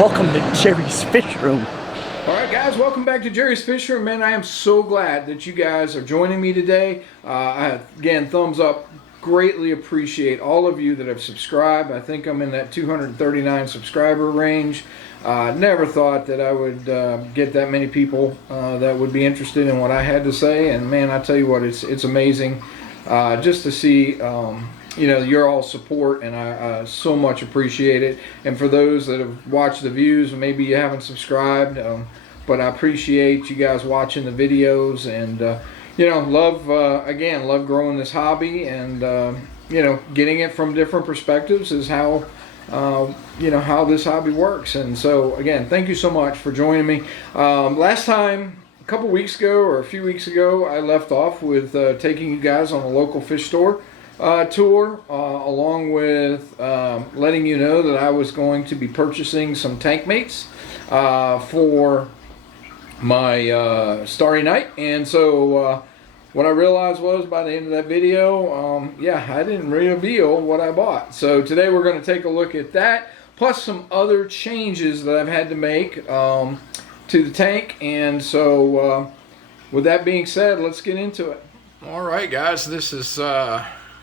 Welcome to Jerry's Fish Room. All right, guys, welcome back to Jerry's Fish Room. Man, I am so glad that you guys are joining me today. Again, thumbs up. Greatly appreciate all of you that have subscribed. I think I'm in that 239 subscriber range. Never thought that I would get that many people that would be interested in what I had to say. And man, I tell you what, it's amazing just to see your all support, and I so much appreciate it. And for those that have watched the views, maybe you haven't subscribed, but I appreciate you guys watching the videos, and love growing this hobby, and getting it from different perspectives is how how this hobby works. And so again, thank you so much for joining me. Last time, a couple weeks ago or a few weeks ago, I left off with taking you guys on a local fish store tour, along with letting you know that I was going to be purchasing some tank mates for my Starry Night. And so what I realized was, by the end of that video, I didn't reveal what I bought. So today we're going to take a look at that, plus some other changes that I've had to make to the tank. And so with that being said, let's get into it. All right, guys, this is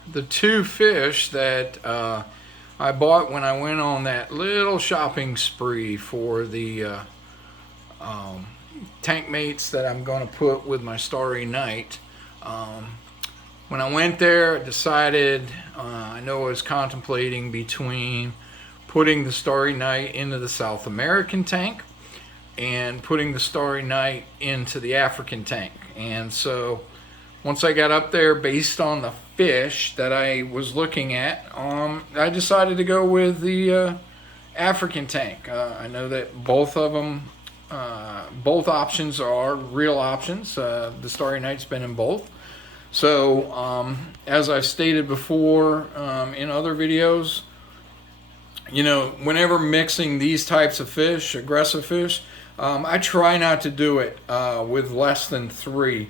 the two fish that I bought when I went on that little shopping spree for the tank mates that I'm going to put with my Starry Night. When I went there, I decided, I know I was contemplating between putting the Starry Night into the South American tank and putting the Starry Night into the African tank. And so once I got up there, based on the fish that I was looking at, I decided to go with the African tank. I know that both of them, both options are real options. The Starry Night's been in both. So as I've stated before in other videos, whenever mixing these types of fish, aggressive fish, I try not to do it with less than 3.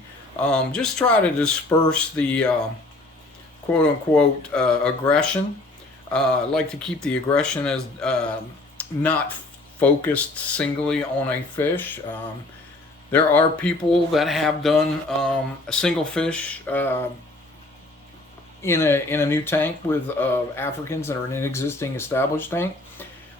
Just try to disperse the quote-unquote aggression. I like to keep the aggression as not focused singly on a fish. There are people that have done a single fish in a new tank with Africans that are in an existing established tank,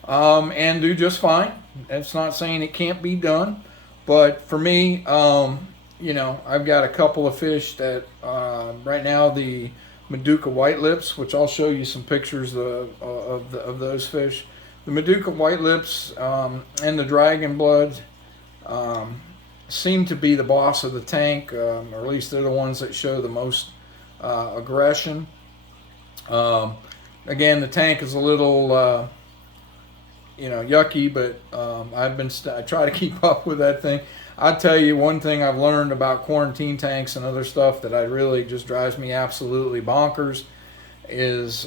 and do just fine. That's not saying it can't be done, but for me, I've got a couple of fish that right now, the Maduka white lips, which I'll show you some pictures of those fish. The Maduka white lips and the dragon blood seem to be the boss of the tank, or at least they're the ones that show the most aggression. Again, the tank is a little yucky, but I try to keep up with that thing. I'll tell you one thing I've learned about quarantine tanks and other stuff that I really just drives me absolutely bonkers is,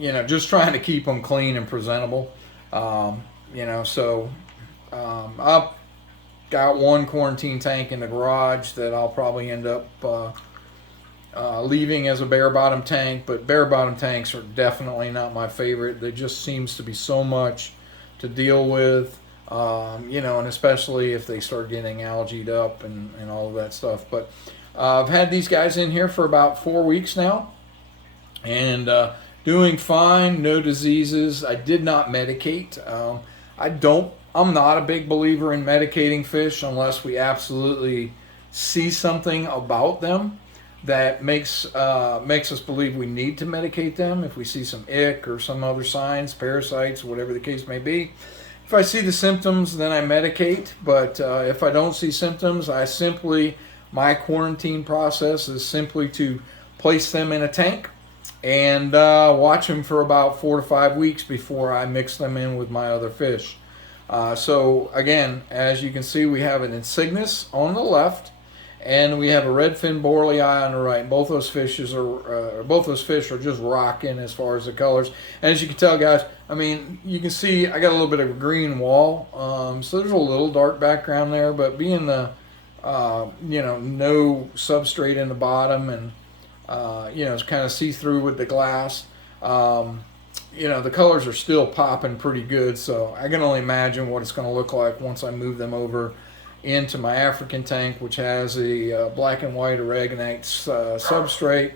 just trying to keep them clean and presentable. So I've got one quarantine tank in the garage that I'll probably end up leaving as a bare bottom tank, but bare bottom tanks are definitely not my favorite. There just seems to be so much to deal with. And especially if they start getting algaed up and all of that stuff. But I've had these guys in here for about 4 weeks now, and doing fine, no diseases. I did not medicate. I'm not a big believer in medicating fish unless we absolutely see something about them that makes us believe we need to medicate them. If we see some ick or some other signs, parasites, whatever the case may be. If I see the symptoms, then I medicate, but if I don't see symptoms, my quarantine process is simply to place them in a tank and watch them for about 4 to 5 weeks before I mix them in with my other fish. So again, as you can see, we have an Insignis on the left, and we have a redfin borley eye on the right. Both those fish are just rocking as far as the colors. And as you can tell, guys, I mean, you can see I got a little bit of a green wall, so there's a little dark background there. But being the no substrate in the bottom, and it's kind of see through with the glass. you know, the colors are still popping pretty good. So I can only imagine what it's going to look like once I move them over into my African tank, which has a black and white aragonite substrate,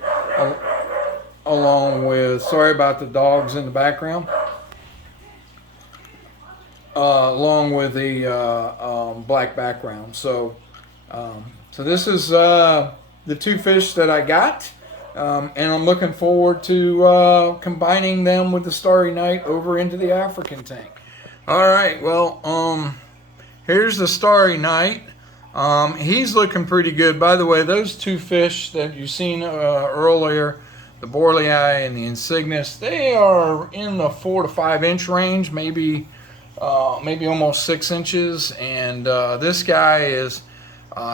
along with, sorry about the dogs in the background, along with the black background. So so this is the two fish that I got, and I'm looking forward to combining them with the Starry Night over into the African tank. All right, well, here's the Starry Night. He's looking pretty good. By the way, those two fish that you've seen earlier, the Borlei and the Insignis, they are in the 4 to 5 inch range, maybe almost 6 inches. And this guy is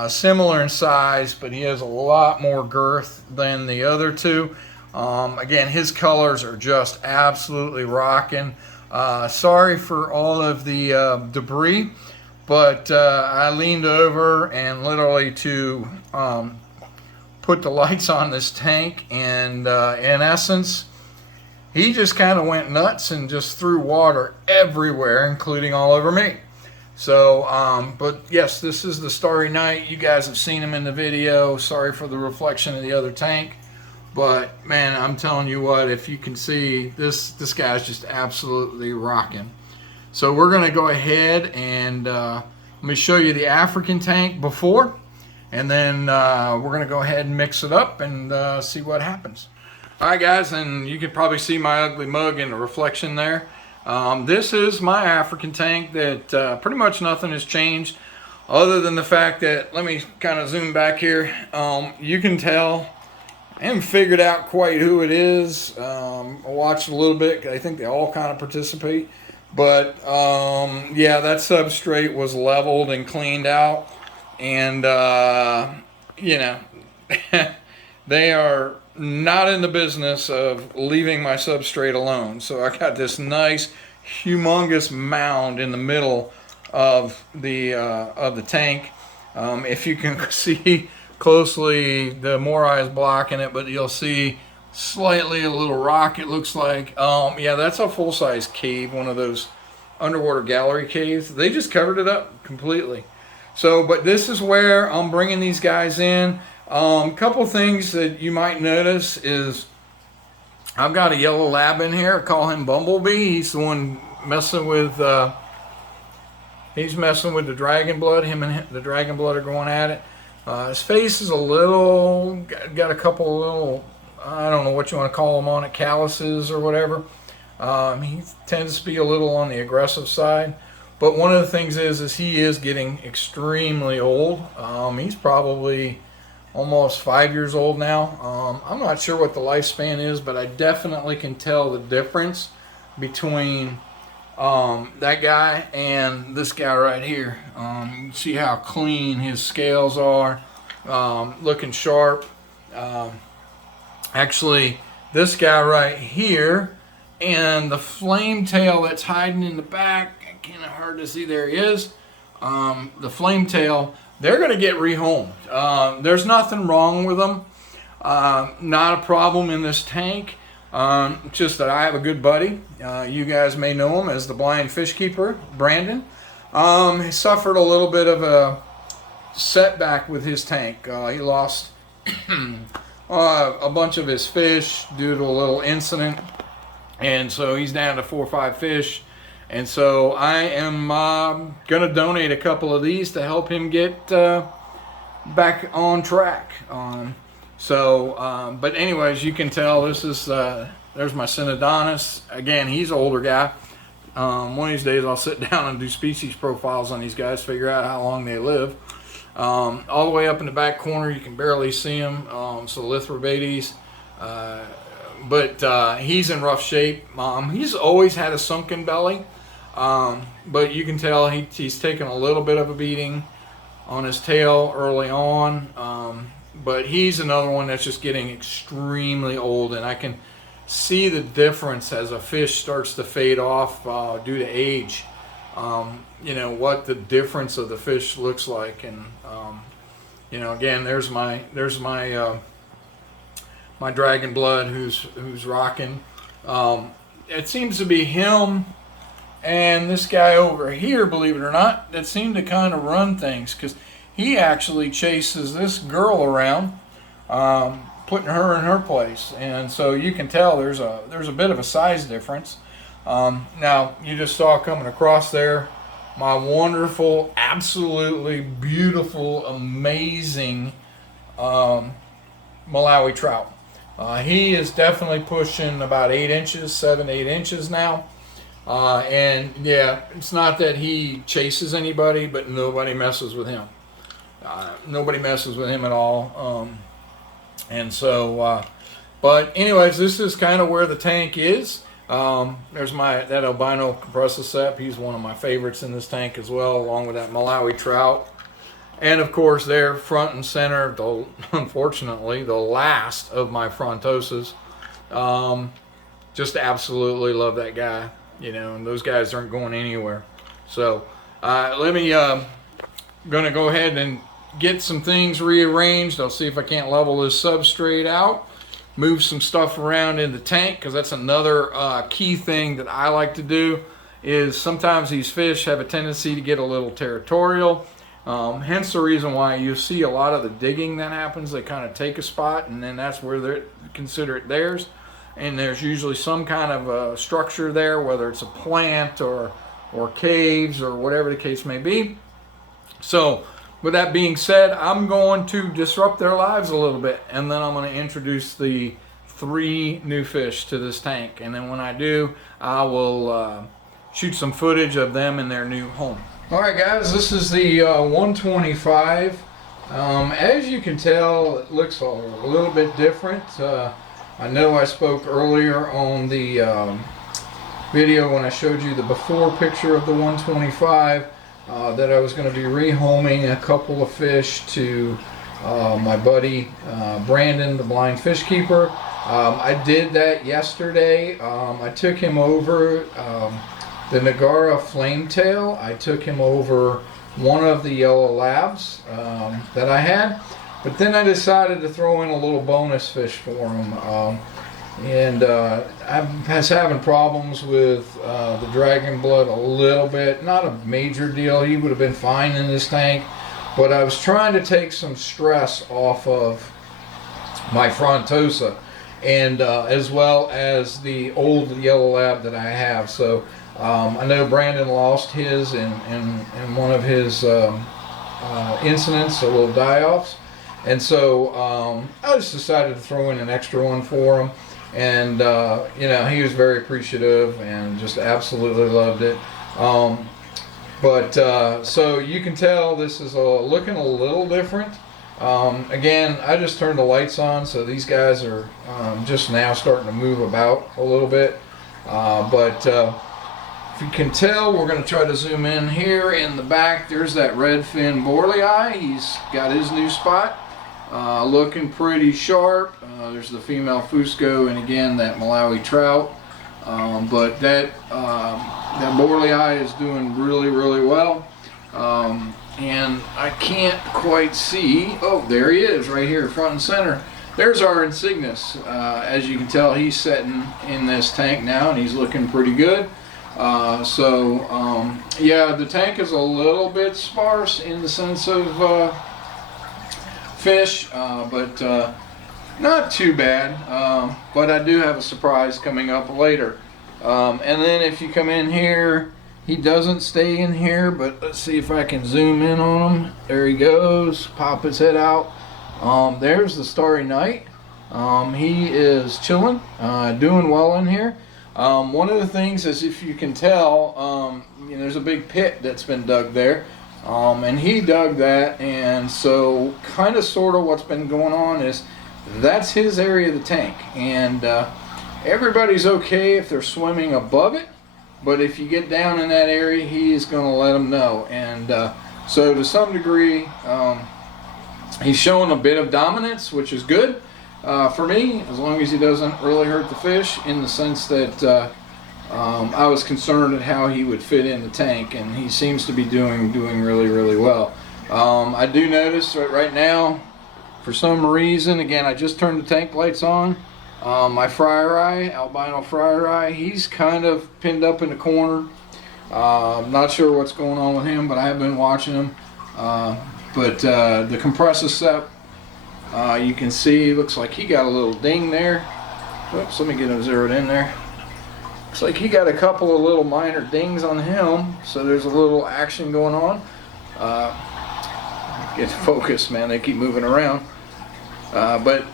similar in size, but he has a lot more girth than the other two. Again, his colors are just absolutely rocking. Sorry for all of the debris, but I leaned over and literally to put the lights on this tank, and in essence, he just kind of went nuts and just threw water everywhere, including all over me. So, but yes, this is the Starry Night. You guys have seen him in the video. Sorry for the reflection of the other tank. But man, I'm telling you what, if you can see, this guy's just absolutely rocking. So we're going to go ahead and let me show you the African tank before, and then we're going to go ahead and mix it up and see what happens. All right, guys, and you can probably see my ugly mug in the reflection there. This is my African tank that pretty much nothing has changed other than the fact that, let me kind of zoom back here. You can tell I haven't figured out quite who it is. I watched a little bit. I think they all kind of participate. But yeah, that substrate was leveled and cleaned out. And, you know, they are not in the business of leaving my substrate alone. So I got this nice, humongous mound in the middle of the tank. If you can see closely, the Morai is blocking it, but you'll see slightly a little rock, it looks like. Yeah, that's a full-size cave, one of those underwater gallery caves. They just covered it up completely. So, but this is where I'm bringing these guys in. Couple things that you might notice is I've got a yellow lab in here. I call him Bumblebee. He's the one messing with the dragon blood. Him and the dragon blood are going at it. His face is a little, got a couple little, I don't know what you want to call them on it, calluses or whatever. He tends to be a little on the aggressive side. But one of the things is he is getting extremely old. He's probably almost 5 years old now. I'm not sure what the lifespan is, but I definitely can tell the difference between that guy and this guy right here. You see how clean his scales are, looking sharp. Actually, this guy right here and the flame tail that's hiding in the back, kind of hard to see, there he is. The flame tail, they're going to get rehomed. There's nothing wrong with them. Not a problem in this tank. Just that I have a good buddy. You guys may know him as the blind fish keeper, Brandon. He suffered a little bit of a setback with his tank. He lost a bunch of his fish due to a little incident. And so he's down to 4 or 5 fish. And so I am going to donate a couple of these to help him get back on track. But anyways, you can tell this is, there's my Synodonis. Again, he's an older guy. One of these days I'll sit down and do species profiles on these guys, figure out how long they live. All the way up in the back corner, you can barely see him. So Lithobates. But he's in rough shape. He's always had a sunken belly. But you can tell he's taken a little bit of a beating on his tail early on. But he's another one that's just getting extremely old, and I can see the difference as a fish starts to fade off due to age. You know what the difference of the fish looks like, and you know, again, there's my my dragon blood who's rocking. it seems to be him and this guy over here, believe it or not, that seem to kind of run things, because he actually chases this girl around, putting her in her place. And so you can tell there's a bit of a size difference. Now, you just saw coming across there my wonderful, absolutely beautiful, amazing Malawi trout. He is definitely pushing about 8 inches, 7, 8 inches now. And yeah, it's not that he chases anybody, but nobody messes with him. Nobody messes with him at all. And so, but anyways, this is kind of where the tank is. There's that albino compressor. He's one of my favorites in this tank as well, along with that Malawi trout. And of course, they're front and center, unfortunately, the last of my frontosas. Just absolutely love that guy, you know, and those guys aren't going anywhere. So gonna go ahead and get some things rearranged. I'll see if I can't level this substrate out, move some stuff around in the tank, because that's another key thing that I like to do, is sometimes these fish have a tendency to get a little territorial. Hence the reason why you see a lot of the digging that happens. They kind of take a spot and then that's where they consider it theirs. And there's usually some kind of a structure there, whether it's a plant or caves or whatever the case may be. So with that being said, I'm going to disrupt their lives a little bit, and then I'm going to introduce the 3 new fish to this tank. And then when I do, I will shoot some footage of them in their new home. Alright guys, this is the 125. As you can tell, it looks a little bit different. I know I spoke earlier on the video when I showed you the before picture of the 125 that I was going to be rehoming a couple of fish to my buddy Brandon, the blind fish keeper. I did that yesterday. I took him over the Nagara Flametail. I took him over one of the yellow labs that I had, but then I decided to throw in a little bonus fish for him. I was having problems with the dragon blood a little bit. Not a major deal. He would have been fine in this tank, but I was trying to take some stress off of my frontosa, and as well as the old yellow lab that I have. So I know Brandon lost his in one of his incidents, a little die-offs, and so I just decided to throw in an extra one for him. And you know, he was very appreciative and just absolutely loved it. So you can tell this is looking a little different. Again, I just turned the lights on, so these guys are just now starting to move about a little bit. If you can tell, we're going to try to zoom in here in the back. There's that redfin borlei. He's got his new spot. Looking pretty sharp. There's the female Fusco, and again that Malawi trout. But that borlei is doing really, really well. And I can't quite see. Oh, there he is, right here, front and center. There's our Insignis. As you can tell, he's sitting in this tank now, and he's looking pretty good. Yeah, the tank is a little bit sparse in the sense of fish, but not too bad. But I do have a surprise coming up later. And then if you come in here, he doesn't stay in here, but let's see if I can zoom in on him. There he goes, pop his head out. There's the Starry Night. He is chilling, doing well in here. One of the things is, if you can tell, you know, there's a big pit that's been dug there, and he dug that, and so kind of sort of what's been going on is that's his area of the tank, and everybody's okay if they're swimming above it, but if you get down in that area, he is going to let them know. And so to some degree, he's showing a bit of dominance, which is good. For me, as long as he doesn't really hurt the fish, in the sense that I was concerned at how he would fit in the tank, and he seems to be doing really, really well. I do notice that right now, for some reason, again, I just turned the tank lights on, My fryer eye, albino fryer eye, he's kind of pinned up in the corner. Not sure what's going on with him, but I have been watching him. But the compressor set, you can see, looks like he got a little ding there. Oops, let me get him zeroed in there. Looks like he got a couple of little minor dings on him, so there's a little action going on. Get focused, man, they keep moving around. But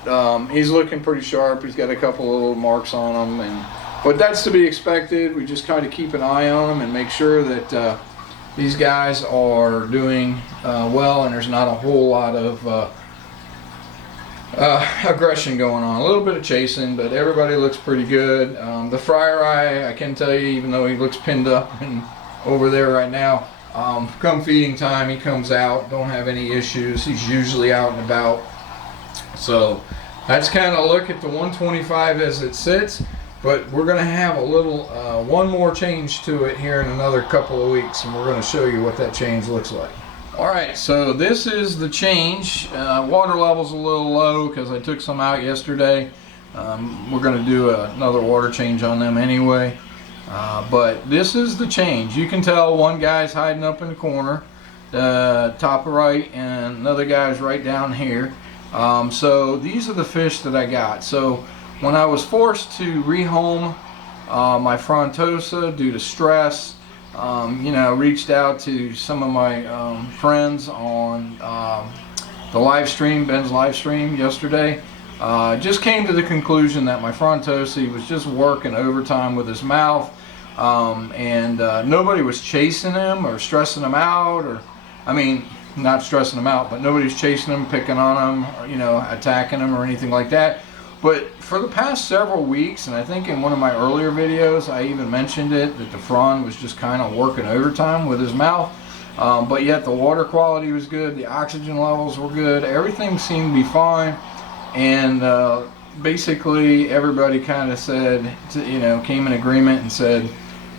he's looking pretty sharp. He's got a couple of little marks on him, but that's to be expected. We just kind of keep an eye on them and make sure that these guys are doing well, and there's not a whole lot of aggression going on. A little bit of chasing, but everybody looks pretty good. The fryer eye, I can tell you, even though he looks pinned up and over there right now, come feeding time, he comes out, don't have any issues. He's usually out and about. So that's kind of a look at the 125 as it sits, but we're going to have a little one more change to it here in another couple of weeks, and we're going to show you what that change looks like. Alright, so this is the change. Water level's a little low because I took some out yesterday. We're going to do another water change on them anyway, but this is the change. You can tell one guy's hiding up in the corner, top right, and another guy's right down here. So these are the fish that I got. So when I was forced to rehome my frontosa due to stress, you know, reached out to some of my friends on the live stream, Ben's live stream yesterday. Just came to the conclusion that my frontosa was just working overtime with his mouth, and nobody was chasing him or stressing him out, or, I mean, not stressing them out, but nobody's chasing them, picking on them, or, you know, attacking them or anything like that. But for the past several weeks, and I think in one of my earlier videos I even mentioned it, that the frond was just kind of working overtime with his mouth, but yet the water quality was good, the oxygen levels were good, everything seemed to be fine, and basically everybody kind of said, you know, came in agreement and said,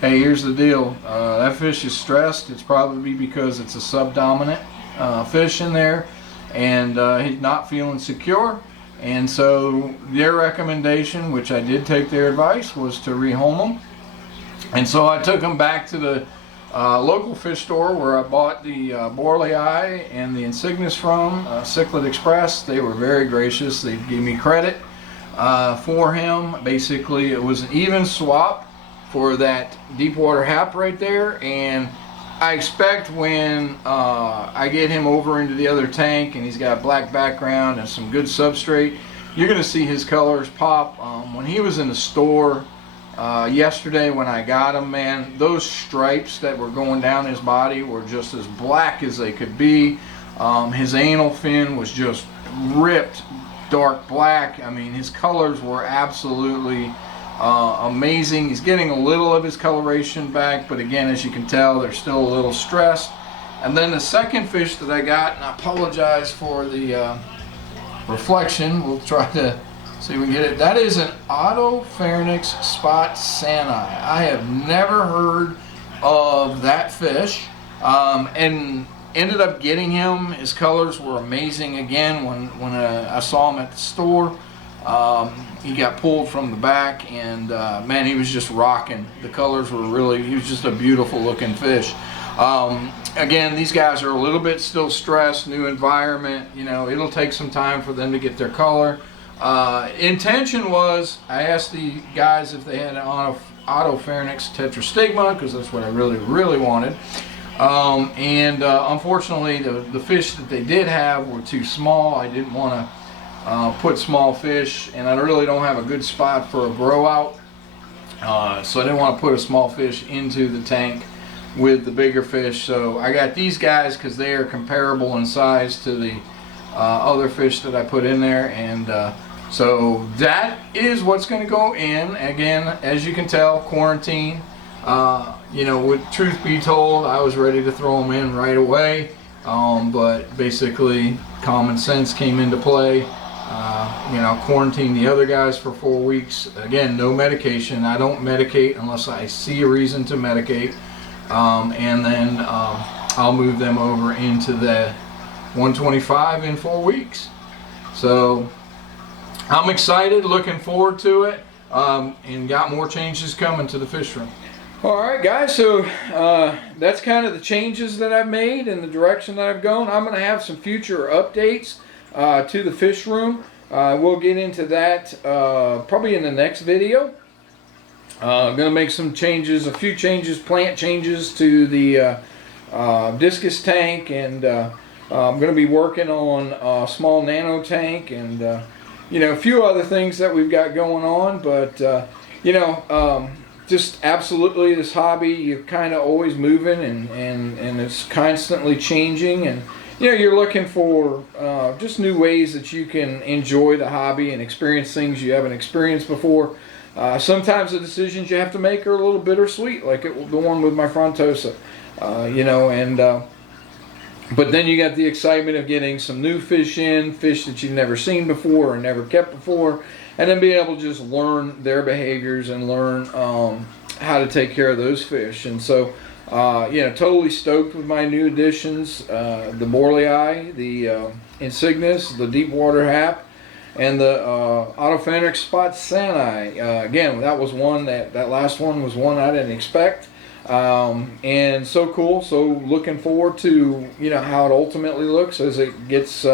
hey, here's the deal, that fish is stressed. It's probably because it's a subdominant fish in there, and he's not feeling secure, and so their recommendation, which I did take their advice, was to rehome them. And so I took them back to the local fish store where I bought the Borley Eye and the Insignis from, Cichlid Express. They were very gracious. They gave me credit for him. Basically it was an even swap for that deep water hap right there, and I expect when I get him over into the other tank and he's got a black background and some good substrate, you're going to see his colors pop. When he was in the store yesterday when I got him, man, those stripes that were going down his body were just as black as they could be. His anal fin was just ripped dark black. I mean, his colors were absolutely amazing. He's getting a little of his coloration back, but again, as you can tell, they're still a little stressed. And then the second fish that I got, and I apologize for the reflection, we'll try to see if we can get it. That is an Otopharynx spot sani. I have never heard of that fish, and ended up getting him. His colors were amazing again when I saw him at the store. He got pulled from the back, and man, he was just rocking. The colors were really, he was just a beautiful looking fish. Again, these guys are a little bit still stressed, new environment, you know, it'll take some time for them to get their color. Intention was, I asked the guys if they had an Otopharynx tetrastigma, because that's what I really wanted. Unfortunately, the fish that they did have were too small. I didn't want to put small fish, and I really don't have a good spot for a grow out, so I didn't want to put a small fish into the tank with the bigger fish. So I got these guys because they are comparable in size to the other fish that I put in there, and so that is what's going to go in. Again, as you can tell, quarantine. You know, with truth be told, I was ready to throw them in right away, but basically common sense came into play. You know, quarantine the other guys for 4 weeks. Again, no medication. I don't medicate unless I see a reason to medicate, and then I'll move them over into the 125 in 4 weeks. So I'm excited, looking forward to it, and got more changes coming to the fish room. All right, guys, so that's kind of the changes that I've made and the direction that I've gone. I'm going to have some future updates to the fish room. We'll get into that probably in the next video. I'm going to make some changes, a few changes, plant changes to the discus tank, and I'm going to be working on a small nano tank, and you know, a few other things that we've got going on. But you know, just absolutely, this hobby, you're kind of always moving, and it's constantly changing, and you know, you're looking for just new ways that you can enjoy the hobby and experience things you haven't experienced before. Sometimes the decisions you have to make are a little bittersweet, like the one with my Frontosa, you know, and but then you got the excitement of getting some new fish in, fish that you've never seen before or never kept before, and then being able to just learn their behaviors and learn how to take care of those fish. And so, you know, totally stoked with my new additions, the Morley, the Insignis, the Deepwater Hap, and the Autofenric Spot Sani. Again, that was one that last one was one I didn't expect, and so cool. So looking forward to, you know, how it ultimately looks as it gets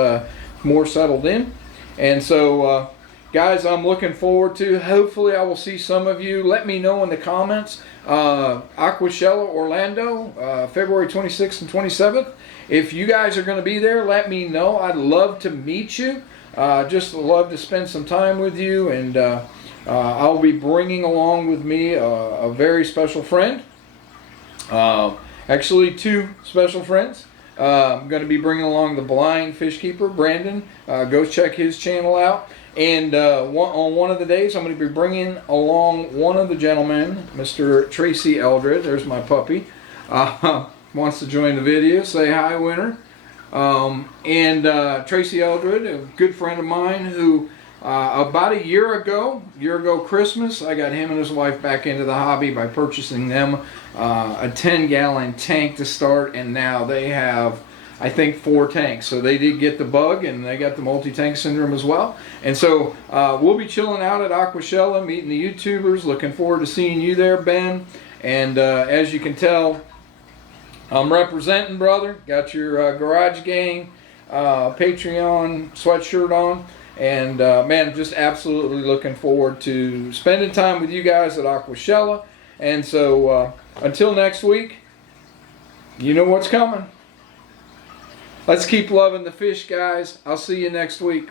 more settled in. And so guys, I'm looking forward to, hopefully I will see some of you. Let me know in the comments. Aquashella Orlando, February 26th and 27th. If you guys are going to be there, let me know. I'd love to meet you. Just love to spend some time with you, and I'll be bringing along with me a very special friend. Actually, two special friends. I'm going to be bringing along the blind fish keeper, Brandon. Go check his channel out. And on one of the days, I'm going to be bringing along one of the gentlemen, Mr. Tracy Eldred. There's my puppy. Wants to join the video. Say hi, Winter. Tracy Eldred, a good friend of mine, who about a year ago Christmas, I got him and his wife back into the hobby by purchasing them a 10-gallon tank to start, and now they have, I think, 4 tanks. So they did get the bug, and they got the multi-tank syndrome as well. And so we'll be chilling out at Aquashella, meeting the YouTubers. Looking forward to seeing you there, Ben. And as you can tell, I'm representing, brother. Got your Garage Gang Patreon sweatshirt on. And man, just absolutely looking forward to spending time with you guys at Aquashella. And so until next week, you know what's coming. Let's keep loving the fish, guys. I'll see you next week.